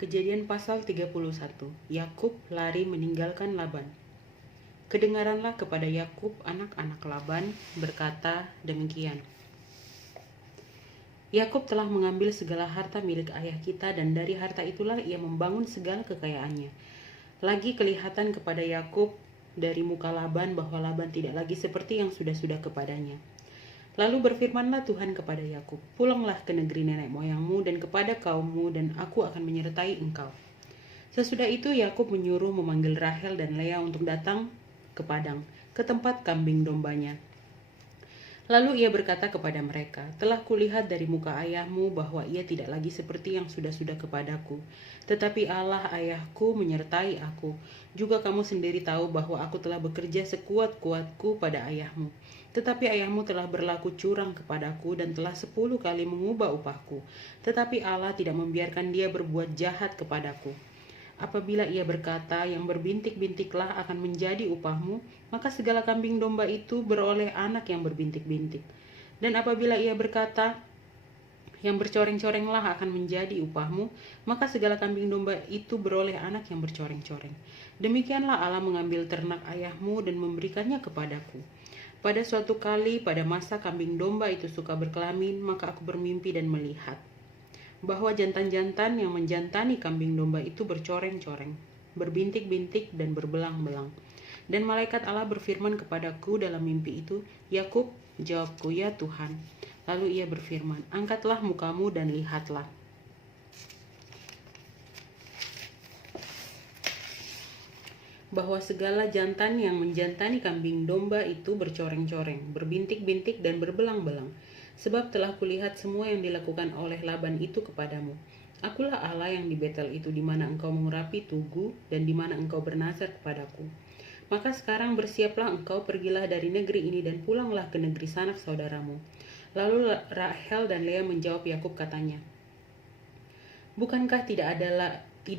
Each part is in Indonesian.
Kejadian pasal 31. Yakub lari meninggalkan Laban. Kedengaranlah kepada Yakub anak-anak Laban berkata demikian. Yakub telah mengambil segala harta milik ayah kita, dan dari harta itulah ia membangun segala kekayaannya. Lagi kelihatan kepada Yakub dari muka Laban bahwa Laban tidak lagi seperti yang sudah-sudah kepadanya. Lalu berfirmanlah Tuhan kepada Yakub, "Pulanglah ke negeri nenek moyangmu dan kepada kaummu, dan aku akan menyertai engkau." Sesudah itu Yakub menyuruh memanggil Rahel dan Lea untuk datang ke padang, ke tempat kambing dombanya. Lalu ia berkata kepada mereka, "Telah kulihat dari muka ayahmu bahwa ia tidak lagi seperti yang sudah-sudah kepadaku. Tetapi Allah ayahku menyertai aku. Juga kamu sendiri tahu bahwa aku telah bekerja sekuat-kuatku pada ayahmu. Tetapi ayahmu telah berlaku curang kepadaku dan telah 10 kali mengubah upahku. Tetapi Allah tidak membiarkan dia berbuat jahat kepadaku. Apabila ia berkata, yang berbintik-bintiklah akan menjadi upahmu, maka segala kambing domba itu beroleh anak yang berbintik-bintik. Dan apabila ia berkata, yang bercoreng-corenglah akan menjadi upahmu, maka segala kambing domba itu beroleh anak yang bercoreng-coreng. Demikianlah Allah mengambil ternak ayahmu dan memberikannya kepadaku. Pada suatu kali, pada masa kambing domba itu suka berkelamin, maka aku bermimpi dan melihat bahwa jantan-jantan yang menjantani kambing domba itu bercoreng-coreng, berbintik-bintik dan berbelang-belang. Dan malaikat Allah berfirman kepadaku dalam mimpi itu, "Yakub." Jawabku, "Ya Tuhan." Lalu ia berfirman, "Angkatlah mukamu dan lihatlah." Bahwa segala jantan yang menjantani kambing domba itu bercoreng-coreng, berbintik-bintik dan berbelang-belang. Sebab telah kulihat semua yang dilakukan oleh Laban itu kepadamu. Akulah Allah yang di Betel itu, di mana engkau mengurapi tugu dan di mana engkau bernazar kepadaku. Maka sekarang bersiaplah engkau, pergilah dari negeri ini dan pulanglah ke negeri sanak saudaramu. Lalu Rahel dan Lea menjawab Yakub katanya, "Bukankah tidak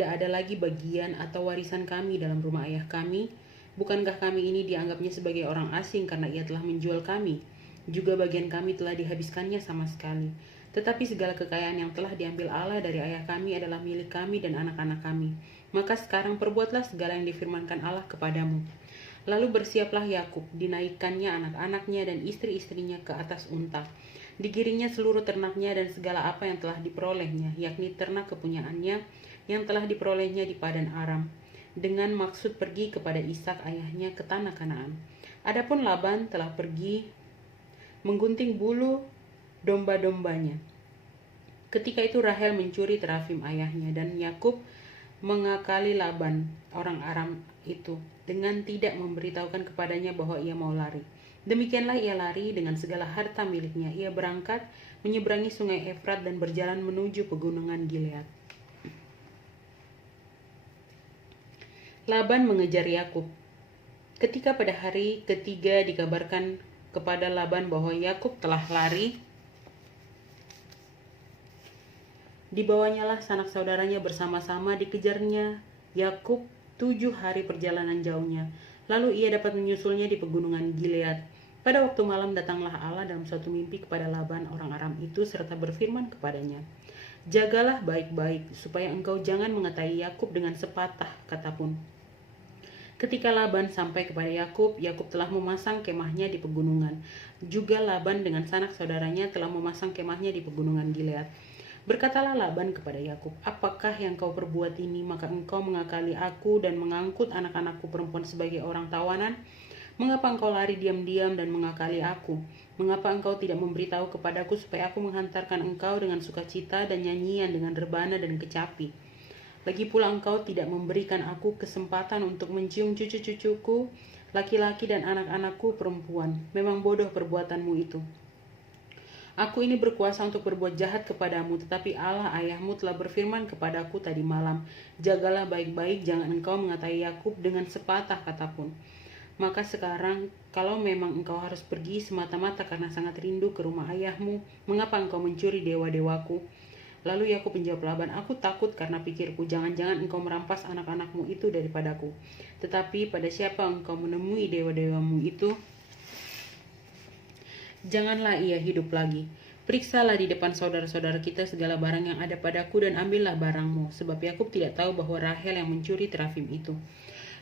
ada lagi bagian atau warisan kami dalam rumah ayah kami? Bukankah kami ini dianggapnya sebagai orang asing karena ia telah menjual kami? Juga bagian kami telah dihabiskannya sama sekali. Tetapi segala kekayaan yang telah diambil Allah dari ayah kami adalah milik kami dan anak-anak kami. Maka sekarang perbuatlah segala yang difirmankan Allah kepadamu." Lalu bersiaplah Yakub, dinaikkannya anak-anaknya dan istri-istrinya ke atas unta. Digiringnya seluruh ternaknya dan segala apa yang telah diperolehnya, yakni ternak kepunyaannya yang telah diperolehnya di Padan Aram, dengan maksud pergi kepada Ishak ayahnya ke tanah Kanaan. Adapun Laban telah pergi menggunting bulu domba-dombanya. Ketika itu Rahel mencuri terafim ayahnya, dan Yakub mengakali Laban orang Aram itu dengan tidak memberitahukan kepadanya bahwa ia mau lari. Demikianlah ia lari dengan segala harta miliknya. Ia berangkat menyeberangi sungai Efrat dan berjalan menuju pegunungan Gilead. Laban mengejar Yakub. Ketika pada hari ketiga dikabarkan kepada Laban bahwa Yakub telah lari, dibawanyalah sanak saudaranya bersama-sama, dikejarnya Yakub 7 hari perjalanan jauhnya. Lalu ia dapat menyusulnya di pegunungan Gilead. Pada waktu malam datanglah Allah dalam suatu mimpi kepada Laban orang Aram itu serta berfirman kepadanya, "Jagalah baik-baik supaya engkau jangan mengetahui Yakub dengan sepatah kata pun." Ketika Laban sampai kepada Yakub, Yakub telah memasang kemahnya di pegunungan. Juga Laban dengan sanak saudaranya telah memasang kemahnya di pegunungan Gilead. Berkatalah Laban kepada Yakub, "Apakah yang kau perbuat ini? Maka engkau mengakali aku dan mengangkut anak-anakku perempuan sebagai orang tawanan? Mengapa engkau lari diam-diam dan mengakali aku? Mengapa engkau tidak memberitahu kepadaku supaya aku menghantarkan engkau dengan sukacita dan nyanyian dengan rebana dan kecapi? Lagi pula engkau tidak memberikan aku kesempatan untuk mencium cucu-cucuku, laki-laki dan anak-anakku perempuan. Memang bodoh perbuatanmu itu. Aku ini berkuasa untuk berbuat jahat kepadamu, tetapi Allah ayahmu telah berfirman kepadaku tadi malam, jagalah baik-baik, jangan engkau mengatai Yakub dengan sepatah kata pun. Maka sekarang, kalau memang engkau harus pergi semata-mata karena sangat rindu ke rumah ayahmu, mengapa engkau mencuri dewa-dewaku?" Lalu Yakub menjawab Laban, "Aku takut karena pikirku, jangan-jangan engkau merampas anak-anakmu itu daripadaku. Tetapi pada siapa engkau menemui dewa-dewamu itu, janganlah ia hidup lagi. Periksalah di depan saudara-saudara kita segala barang yang ada padaku dan ambillah barangmu, sebab Yakub tidak tahu bahwa Rahel yang mencuri terafim itu.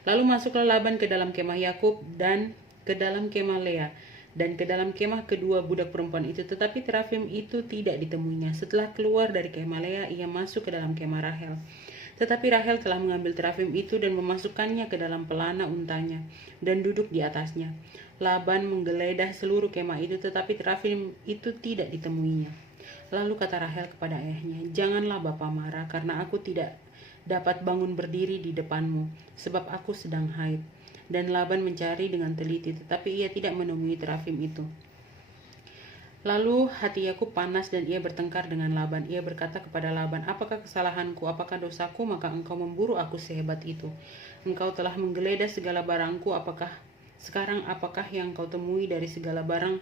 Lalu masuklah Laban ke dalam kemah Yakub dan ke dalam kemah Lea dan ke dalam kemah kedua budak perempuan itu, tetapi terafim itu tidak ditemuinya. Setelah keluar dari kemah Lea, ia masuk ke dalam kemah Rahel. Tetapi Rahel telah mengambil terafim itu dan memasukkannya ke dalam pelana untanya dan duduk di atasnya. Laban menggeledah seluruh kemah itu, tetapi terafim itu tidak ditemuinya. Lalu kata Rahel kepada ayahnya, "Janganlah bapa marah, karena aku tidak dapat bangun berdiri di depanmu, sebab aku sedang haid." Dan Laban mencari dengan teliti, tetapi ia tidak menemui terafim itu. Lalu hati Yakub panas dan ia bertengkar dengan Laban. Ia berkata kepada Laban, "Apakah kesalahanku? Apakah dosaku? Maka engkau memburu aku sehebat itu. Engkau telah menggeledah segala barangku. Apakah yang kau temui dari segala barang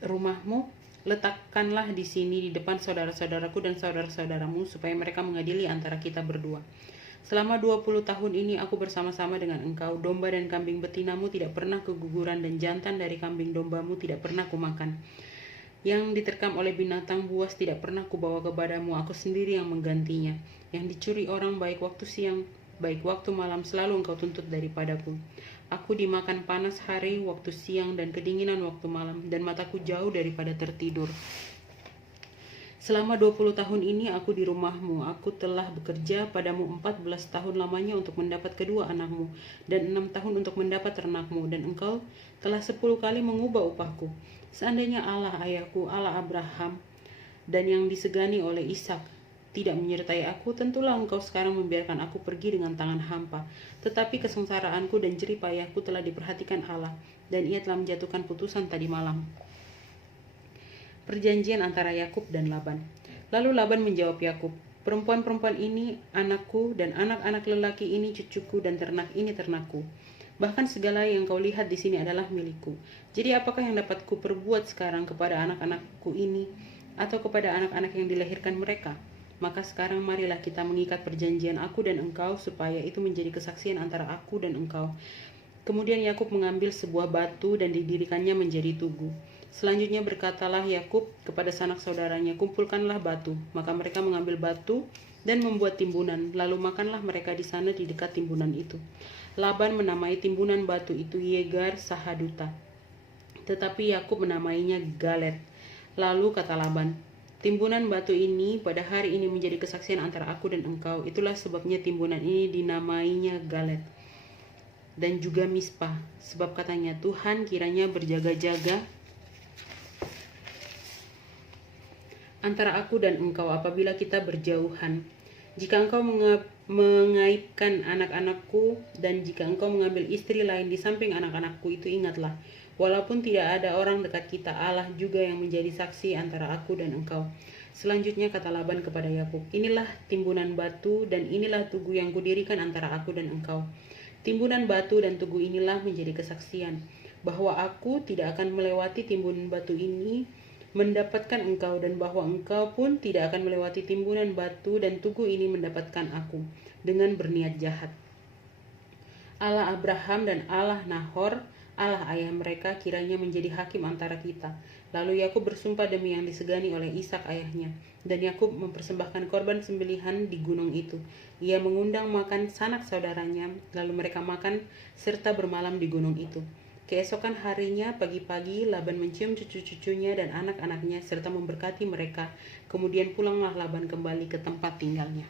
rumahmu? Letakkanlah di sini di depan saudara-saudaraku dan saudara-saudaramu, supaya mereka mengadili antara kita berdua. Selama 20 tahun ini aku bersama-sama dengan engkau. Domba dan kambing betinamu tidak pernah keguguran, dan jantan dari kambing dombamu tidak pernah kumakan. Yang diterkam oleh binatang buas tidak pernah kubawa kepadamu. Aku sendiri yang menggantinya. Yang dicuri orang baik waktu siang, baik waktu malam, selalu engkau tuntut daripadaku. Aku dimakan panas hari waktu siang dan kedinginan waktu malam, dan mataku jauh daripada tertidur. Selama 20 tahun ini aku di rumahmu. Aku telah bekerja padamu 14 tahun lamanya untuk mendapat kedua anakmu, dan 6 tahun untuk mendapat ternakmu, dan engkau telah 10 kali mengubah upahku. Seandainya Allah ayahku, Allah Abraham, dan yang disegani oleh Ishak, tidak menyertai aku, tentulah engkau sekarang membiarkan aku pergi dengan tangan hampa. Tetapi kesengsaraanku dan jerih payahku telah diperhatikan Allah, dan ia telah menjatuhkan putusan tadi malam." Perjanjian antara Yakub dan Laban. Lalu Laban menjawab Yakub, "Perempuan-perempuan ini anakku, dan anak-anak lelaki ini cucuku, dan ternak ini ternakku. Bahkan segala yang kau lihat di sini adalah milikku. Jadi apakah yang dapat ku perbuat sekarang kepada anak-anakku ini, atau kepada anak-anak yang dilahirkan mereka? Maka sekarang marilah kita mengikat perjanjian aku dan engkau, supaya itu menjadi kesaksian antara aku dan engkau." Kemudian Yakub mengambil sebuah batu dan didirikannya menjadi tugu. Selanjutnya berkatalah Yakub kepada sanak saudaranya, "Kumpulkanlah batu." Maka mereka mengambil batu dan membuat timbunan, lalu makanlah mereka di sana di dekat timbunan itu. Laban menamai timbunan batu itu Yegar Sahaduta, tetapi Yakub menamainya Galet. Lalu kata Laban, "Timbunan batu ini pada hari ini menjadi kesaksian antara aku dan engkau. Itulah sebabnya timbunan ini dinamainya Galet dan juga Mispa, sebab katanya, Tuhan kiranya berjaga-jaga antara aku dan engkau apabila kita berjauhan. Jika engkau mengaibkan anak-anakku, dan jika engkau mengambil istri lain di samping anak-anakku itu, ingatlah, walaupun tidak ada orang dekat kita, Allah juga yang menjadi saksi antara aku dan engkau." Selanjutnya kata Laban kepada Yakub, "Inilah timbunan batu dan inilah tugu yang kudirikan antara aku dan engkau. Timbunan batu dan tugu inilah menjadi kesaksian bahwa aku tidak akan melewati timbunan batu ini mendapatkan engkau, dan bahwa engkau pun tidak akan melewati timbunan batu dan tugu ini mendapatkan aku dengan berniat jahat. Allah Abraham dan Allah Nahor, Allah ayah mereka, kiranya menjadi hakim antara kita." Lalu Yakub bersumpah demi yang disegani oleh Ishak ayahnya, dan Yakub mempersembahkan korban sembelihan di gunung itu. Ia mengundang makan sanak saudaranya, lalu mereka makan serta bermalam di gunung itu. Keesokan harinya pagi-pagi Laban mencium cucu-cucunya dan anak-anaknya serta memberkati mereka. Kemudian pulanglah Laban kembali ke tempat tinggalnya.